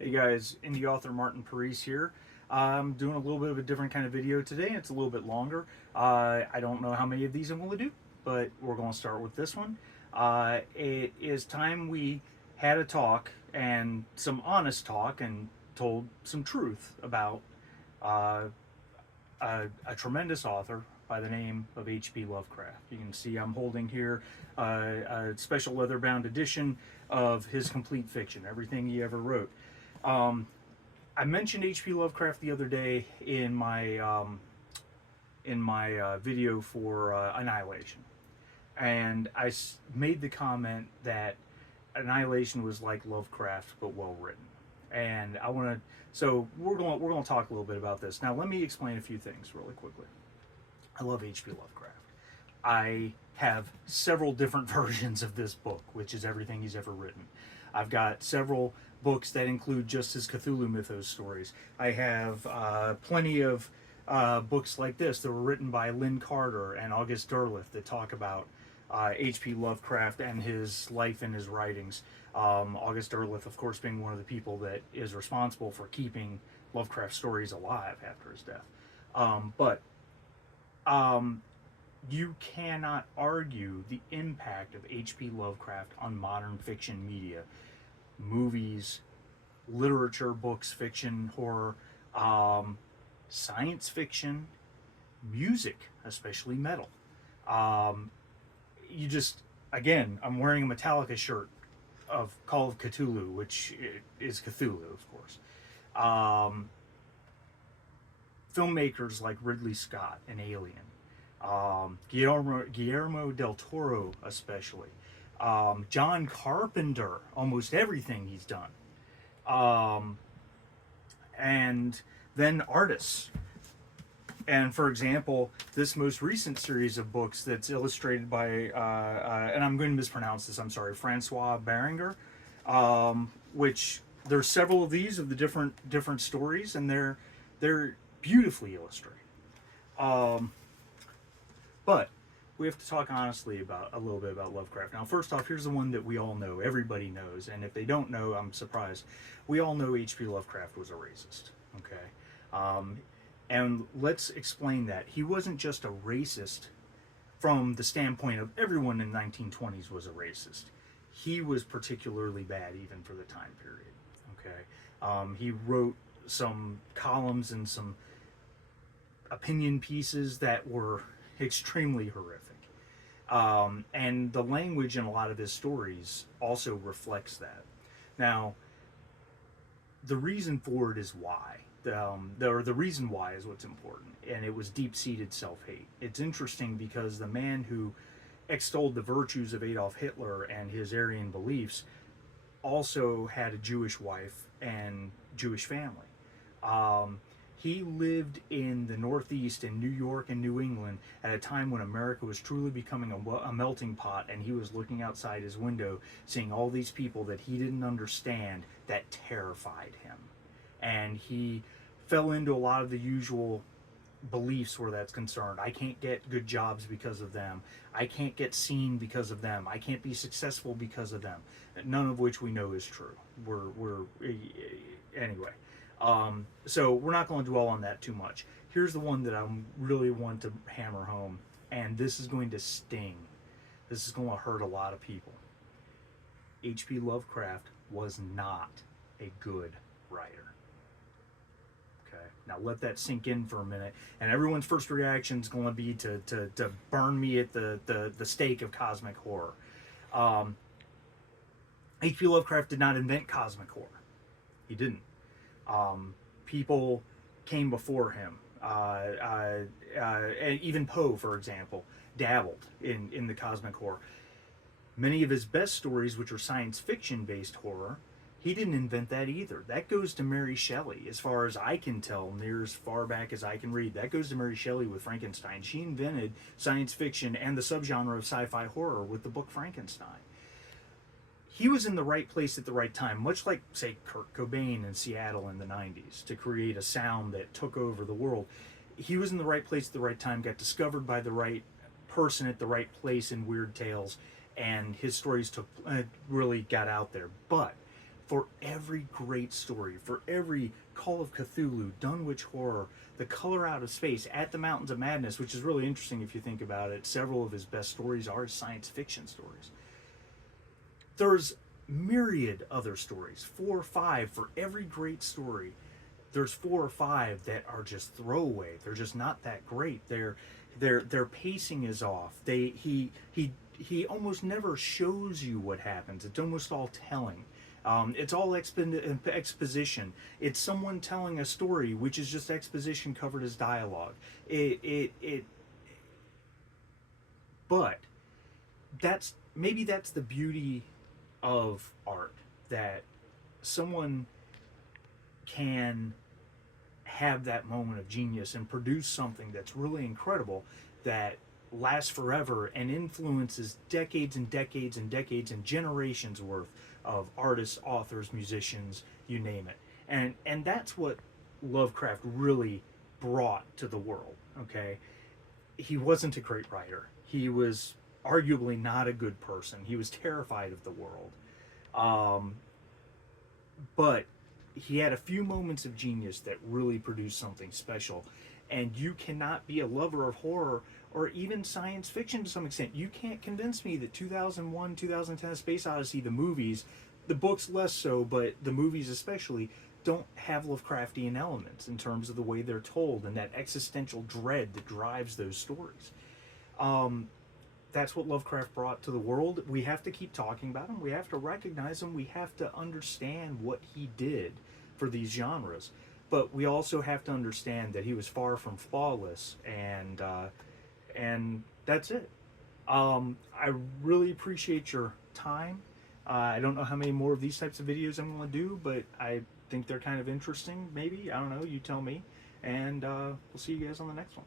Hey guys, indie author Martin Parise here. I'm doing a little bit of a different kind of video today. It's a little bit longer. I don't know how many of these I'm going to do, but we're going to start with this one. It is time we had a talk and some honest talk and told some truth about uh, a tremendous author by the name of H.P. Lovecraft. You can see I'm holding here a special leather-bound edition of his complete fiction, everything he ever wrote. Um, I mentioned H.P. Lovecraft the other day in my video for Annihilation, and made the comment that Annihilation was like Lovecraft but well written. And I want to, so we're going to talk a little bit about this. Now, let me explain a few things really quickly. I love H.P. Lovecraft. I have several different versions of this book, which is everything he's ever written. I've got several books that include just his Cthulhu mythos stories. I have plenty of books like this that were written by Lynn Carter and August Derleth that talk about H.P. Lovecraft and his life and his writings. August Derleth, of course, being one of the people that is responsible for keeping Lovecraft stories alive after his death. But you cannot argue the impact of H.P. Lovecraft on modern fiction media, movies, literature, books, fiction, horror, science fiction, music, especially metal. Um, you just, again, I'm wearing a Metallica shirt of Call of Cthulhu, which is Cthulhu, of course. Um, Filmmakers like Ridley Scott and Alien, Guillermo del Toro, especially, John Carpenter, almost everything he's done, um, and then artists. And for example, this most recent series of books that's illustrated by, and I'm going to mispronounce this, I'm sorry, Francois Beringer, which there's several of these of the different stories, and they're beautifully illustrated. Um, but we have to talk honestly about a little bit about Lovecraft. Now, first off, here's the one that we all know, everybody knows, and if they don't know, I'm surprised. We all know H.P. Lovecraft was a racist. Okay, um, and let's explain that he wasn't just a racist from the standpoint of everyone in the 1920s was a racist. He was particularly bad even for the time period. Okay, he wrote some columns and some opinion pieces that were extremely horrific. And the language in a lot of his stories also reflects that. Now, the reason for it is why. The reason why is what's important, and it was deep-seated self-hate. It's interesting because the man who extolled the virtues of Adolf Hitler and his Aryan beliefs also had a Jewish wife and Jewish family. Um, he lived in the Northeast in New York and New England at a time when America was truly becoming a melting pot, and he was looking outside his window, seeing all these people that he didn't understand that terrified him. And he fell into a lot of the usual beliefs where that's concerned. I can't get good jobs because of them. I can't get seen because of them. I can't be successful because of them. None of which we know is true. We're anyway. So we're not going to dwell on that too much. Here's the one that I really want to hammer home, and this is going to sting. This is going to hurt a lot of people. H.P. Lovecraft was not a good writer. Okay, now let that sink in for a minute, and everyone's first reaction is going to be to burn me at the stake of cosmic horror. Um, H.P. Lovecraft did not invent cosmic horror. He didn't. People came before him. And even Poe, for example, dabbled in the cosmic horror. Many of his best stories, which are science fiction based horror, he didn't invent that either. That goes to Mary Shelley, as far as I can tell, near as far back as I can read. That goes to Mary Shelley with Frankenstein. She invented science fiction and the subgenre of sci-fi horror with the book Frankenstein. He was in the right place at the right time, much like, say, Kurt Cobain in Seattle in the 90s, to create a sound that took over the world. He was in the right place at the right time, got discovered by the right person at the right place in Weird Tales, and his stories really got out there. But for every great story, for every Call of Cthulhu, Dunwich Horror, The Color Out of Space, At the Mountains of Madness, which is really interesting if you think about it. Several of his best stories are science fiction stories. There's myriad other stories, 4 or 5 for every great story. There's 4 or 5 that are just throwaway. They're just not that great. Their pacing is off. He almost never shows you what happens. It's almost all telling. It's all exposition. It's someone telling a story, which is just exposition covered as dialogue. It but that's the beauty of art, that someone can have that moment of genius and produce something that's really incredible, that lasts forever and influences decades and decades and decades and generations worth of artists, authors, musicians, you name it. And that's what Lovecraft really brought to the world. Okay, he wasn't a great writer. He was arguably not a good person. He was terrified of the world. Um, but he had a few moments of genius that really produced something special. And you cannot be a lover of horror or even science fiction to some extent. You can't convince me that 2001, 2010 Space Odyssey, the movies, the books less so, but the movies especially, don't have Lovecraftian elements in terms of the way they're told and that existential dread that drives those stories. Um, that's what Lovecraft brought to the world. We have to keep talking about him. We have to recognize him. We have to understand what he did for these genres. But we also have to understand that he was far from flawless, and that's it. I really appreciate your time. I don't know how many more of these types of videos I'm going to do, but I think they're kind of interesting. Maybe, I don't know. You tell me, and we'll see you guys on the next one.